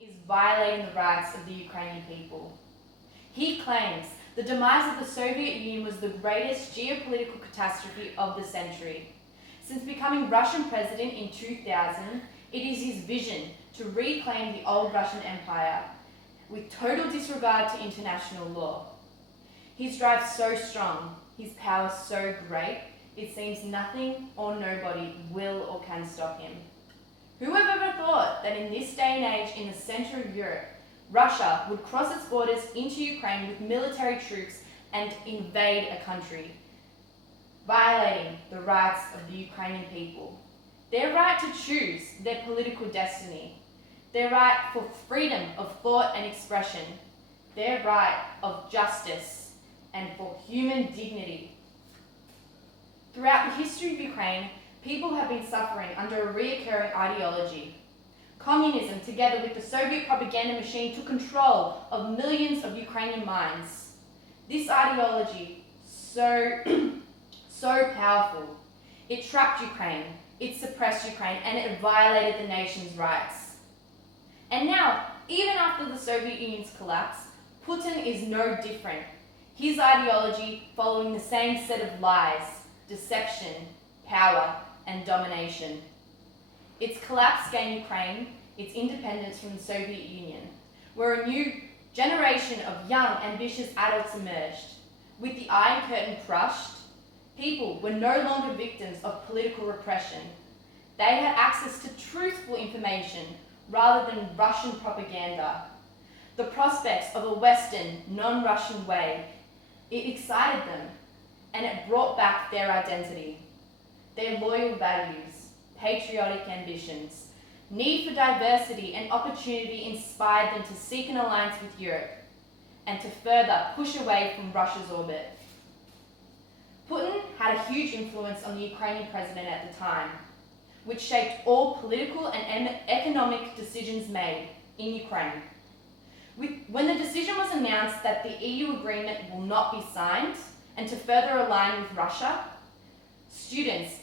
is violating the rights of the Ukrainian people. He claims the demise of the Soviet Union was the greatest geopolitical catastrophe of the century. Since becoming Russian president in 2000, it is his vision to reclaim the old Russian Empire with total disregard to international law. His drive so strong, his power so great, it seems nothing or nobody will or can stop him. Who would have ever thought that in this day and age in the centre of Europe, Russia would cross its borders into Ukraine with military troops and invade a country, violating the rights of the Ukrainian people, their right to choose their political destiny, their right for freedom of thought and expression, their right of justice and for human dignity. Throughout the history of Ukraine, people have been suffering under a recurring ideology. Communism, together with the Soviet propaganda machine, took control of millions of Ukrainian minds. This ideology, so powerful, it trapped Ukraine, it suppressed Ukraine, and it violated the nation's rights. And now, even after the Soviet Union's collapse, Putin is no different. His ideology following the same set of lies, deception, power, and domination. Its collapse gave Ukraine its independence from the Soviet Union, where a new generation of young, ambitious adults emerged. With the Iron Curtain crushed, people were no longer victims of political repression. They had access to truthful information rather than Russian propaganda. The prospects of a Western, non-Russian way, it excited them, and it brought back their identity, their loyal values, patriotic ambitions. Need for diversity and opportunity inspired them to seek an alliance with Europe and to further push away from Russia's orbit. Putin had a huge influence on the Ukrainian president at the time, which shaped all political and economic decisions made in Ukraine. When the decision was announced that the EU agreement will not be signed and to further align with Russia, students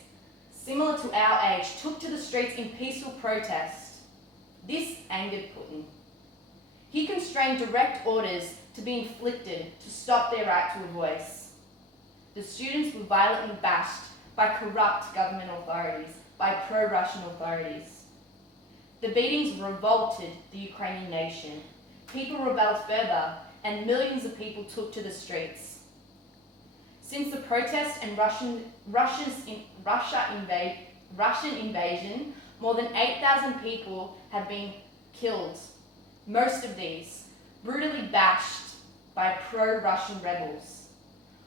similar to our age took to the streets in peaceful protest. This angered Putin. He constrained direct orders to be inflicted to stop their right to a voice. The students were violently bashed by corrupt government authorities, by pro-Russian authorities. The beatings revolted the Ukrainian nation. People rebelled further, and millions of people took to the streets. Since the protests and Russian invasion, more than 8,000 people have been killed. Most of these brutally bashed by pro-Russian rebels.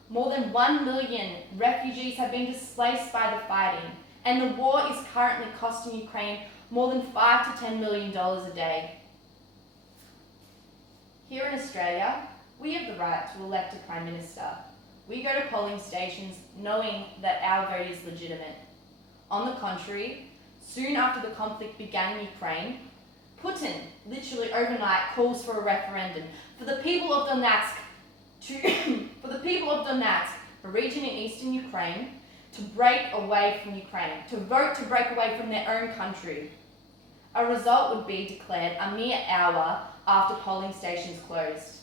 More than 1 million refugees have been displaced by the fighting, and the war is currently costing Ukraine more than $5 to $10 million a day. Here in Australia, we have the right to elect a Prime Minister. We go to polling stations knowing that our vote is legitimate. On the contrary, soon after the conflict began in Ukraine, Putin literally overnight calls for a referendum for the people of Donetsk, a region in eastern Ukraine, to break away from Ukraine, to vote to break away from their own country. A result would be declared a mere hour after polling stations closed.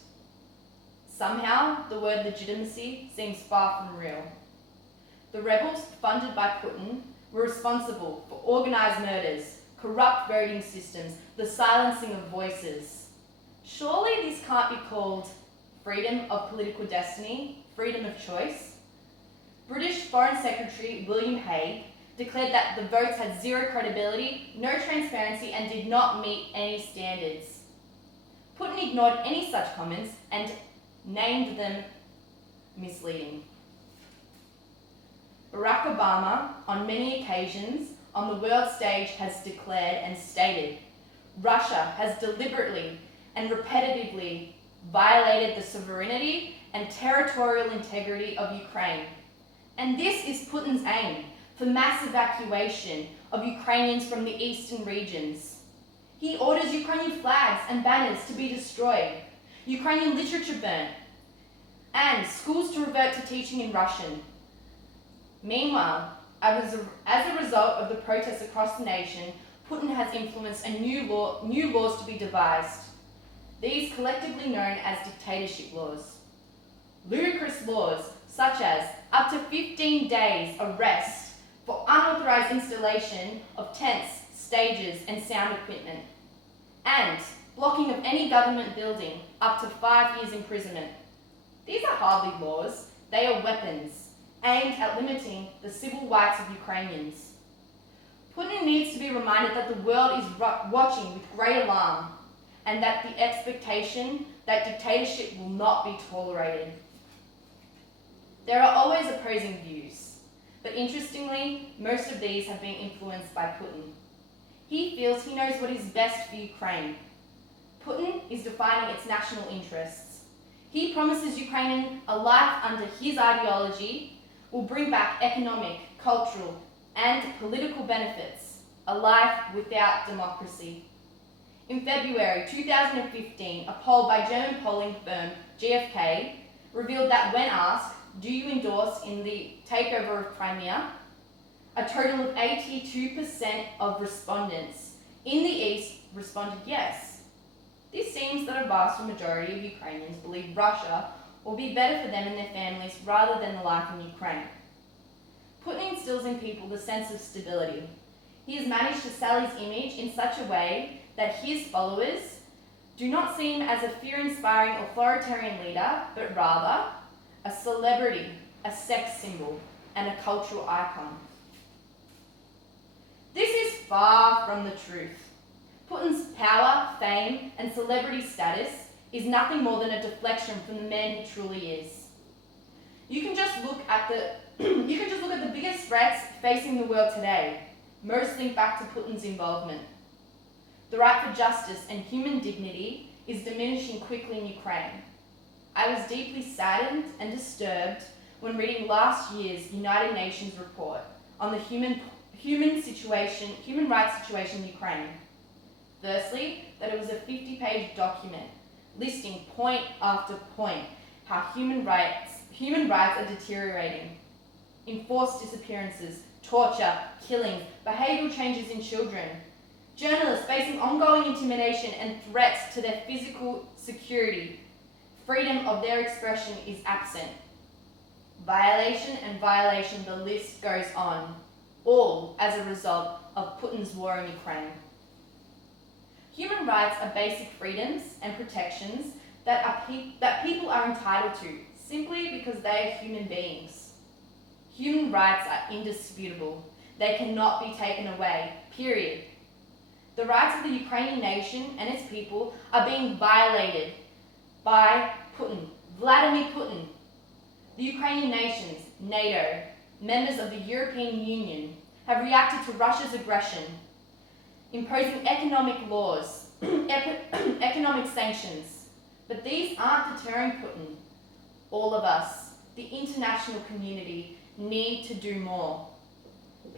Somehow, the word legitimacy seems far from real. The rebels, funded by Putin, were responsible for organised murders, corrupt voting systems, the silencing of voices. Surely this can't be called freedom of political destiny, freedom of choice? British Foreign Secretary William Hague declared that the votes had zero credibility, no transparency, and did not meet any standards. Putin ignored any such comments and named them misleading. Barack Obama, on many occasions on the world stage, has declared and stated, Russia has deliberately and repetitively violated the sovereignty and territorial integrity of Ukraine. And this is Putin's aim for mass evacuation of Ukrainians from the eastern regions. He orders Ukrainian flags and banners to be destroyed, Ukrainian literature burnt, and schools to revert to teaching in Russian. Meanwhile, as a result of the protests across the nation, Putin has influenced new laws to be devised. These collectively known as dictatorship laws. Ludicrous laws such as up to 15 days arrest for unauthorized installation of tents, stages and sound equipment, and blocking of any government building up to 5 years imprisonment. These are hardly laws, they are weapons aimed at limiting the civil rights of Ukrainians. Putin needs to be reminded that the world is watching with great alarm and that the expectation that dictatorship will not be tolerated. There are always opposing views, but interestingly, most of these have been influenced by Putin. He feels he knows what is best for Ukraine. Putin is defining its national interests. He promises Ukraine a life under his ideology will bring back economic, cultural, and political benefits, a life without democracy. In February 2015, a poll by German polling firm GfK revealed that when asked, "Do you endorse in the takeover of Crimea?" a total of 82% of respondents in the East responded yes. This seems that a vast majority of Ukrainians believe Russia will be better for them and their families rather than the life in Ukraine. Putin instills in people the sense of stability. He has managed to sell his image in such a way that his followers do not see him as a fear-inspiring authoritarian leader, but rather a celebrity, a sex symbol, and a cultural icon. This is far from the truth. Putin's power, fame, and celebrity status is nothing more than a deflection from the man he truly is. You can just look at the biggest threats facing the world today, most linked back to Putin's involvement. The right for justice and human dignity is diminishing quickly in Ukraine. I was deeply saddened and disturbed when reading last year's United Nations report on the human rights situation in Ukraine. Firstly, that it was a 50-page document listing point after point how human rights are deteriorating. Enforced disappearances, torture, killings, behavioural changes in children. Journalists facing ongoing intimidation and threats to their physical security. Freedom of their expression is absent. Violation, the list goes on. All as a result of Putin's war in Ukraine. Human rights are basic freedoms and protections that people are entitled to simply because they are human beings. Human rights are indisputable. They cannot be taken away, period. The rights of the Ukrainian nation and its people are being violated by Putin, Vladimir Putin. The Ukrainian nations, NATO, members of the European Union have reacted to Russia's aggression, imposing economic laws, economic sanctions. But these aren't deterring Putin. All of us, the international community, need to do more.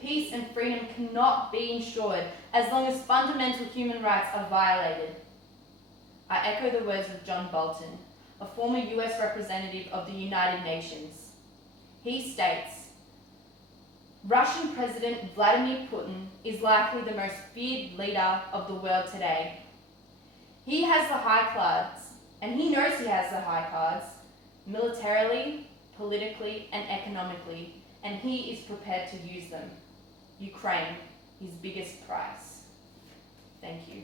Peace and freedom cannot be ensured as long as fundamental human rights are violated. I echo the words of John Bolton, a former US representative of the United Nations. He states, "Russian President Vladimir Putin is likely the most feared leader of the world today. He has the high cards, and he knows he has the high cards, militarily, politically, and economically, and he is prepared to use them. Ukraine, his biggest prize." Thank you.